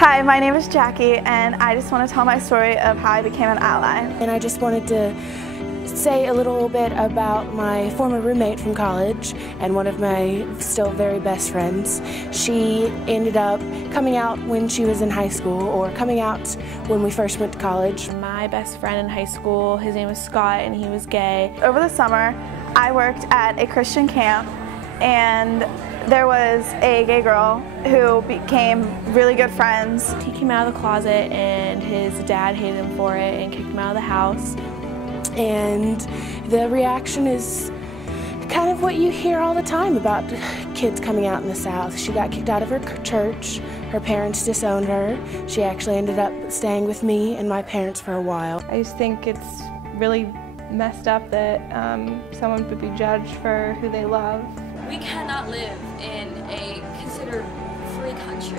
Hi, my name is Jackie, and I just want to tell my story of how I became an ally. And I just wanted to say a little bit about my former roommate from college and one of my still very best friends. She ended up coming out when she was in high school, or coming out when we first went to college. My best friend in high school, his name was Scott, and he was gay. Over the summer, I worked at a Christian camp, and there was a gay girl who became really good friends. He came out of the closet and his dad hated him for it and kicked him out of the house. And the reaction is kind of what you hear all the time about kids coming out in the South. She got kicked out of her church, her parents disowned her. She actually ended up staying with me and my parents for a while. I just think it's really messed up that someone would be judged for who they love. We cannot live in a considered free country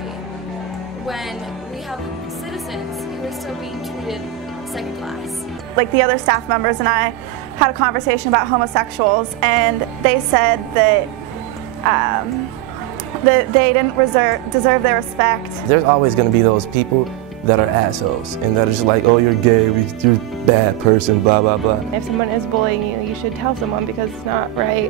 when we have citizens who are still being treated second class. Like, the other staff members and I had a conversation about homosexuals, and they said that they didn't deserve their respect. There's always going to be those people that are assholes and that are just like, oh, you're gay, you're a bad person, blah, blah, blah. If someone is bullying you, you should tell someone, because it's not right.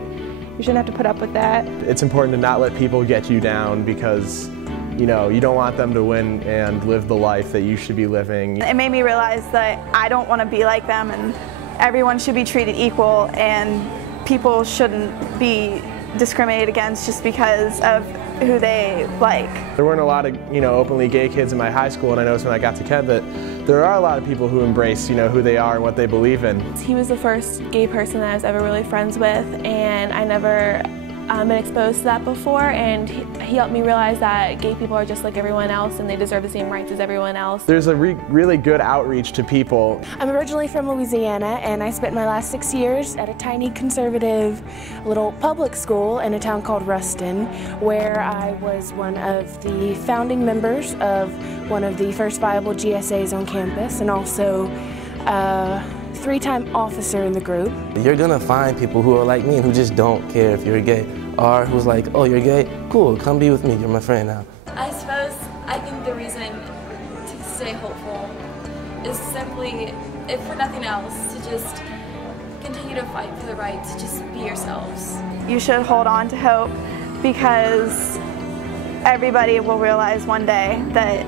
You shouldn't have to put up with that. It's important to not let people get you down, because you don't want them to win and live the life that you should be living. It made me realize that I don't want to be like them, and everyone should be treated equal, and people shouldn't be discriminated against just because of who they like. There weren't a lot of openly gay kids in my high school, and I noticed when I got to Kev that there are a lot of people who embrace who they are and what they believe in. He was the first gay person that I was ever really friends with, and I never been exposed to that before, and he helped me realize that gay people are just like everyone else and they deserve the same rights as everyone else. There's a really good outreach to people. I'm originally from Louisiana, and I spent my last 6 years at a tiny conservative little public school in a town called Ruston, where I was one of the founding members of one of the first viable GSAs on campus, and also a three-time officer in the group. You're gonna find people who are like me and who just don't care if you're gay, or who's like, oh, you're gay? Cool, come be with me, you're my friend now. I think the reason to stay hopeful is simply, if for nothing else, to just continue to fight for the right to just be yourselves. You should hold on to hope, because everybody will realize one day that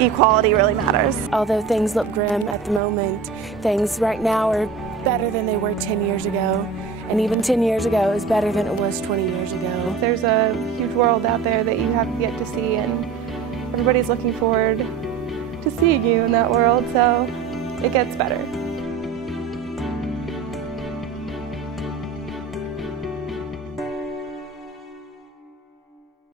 equality really matters. Although things look grim at the moment, things right now are better than they were 10 years ago. And even 10 years ago is better than it was 20 years ago. There's a huge world out there that you have yet to see, and everybody's looking forward to seeing you in that world, so it gets better.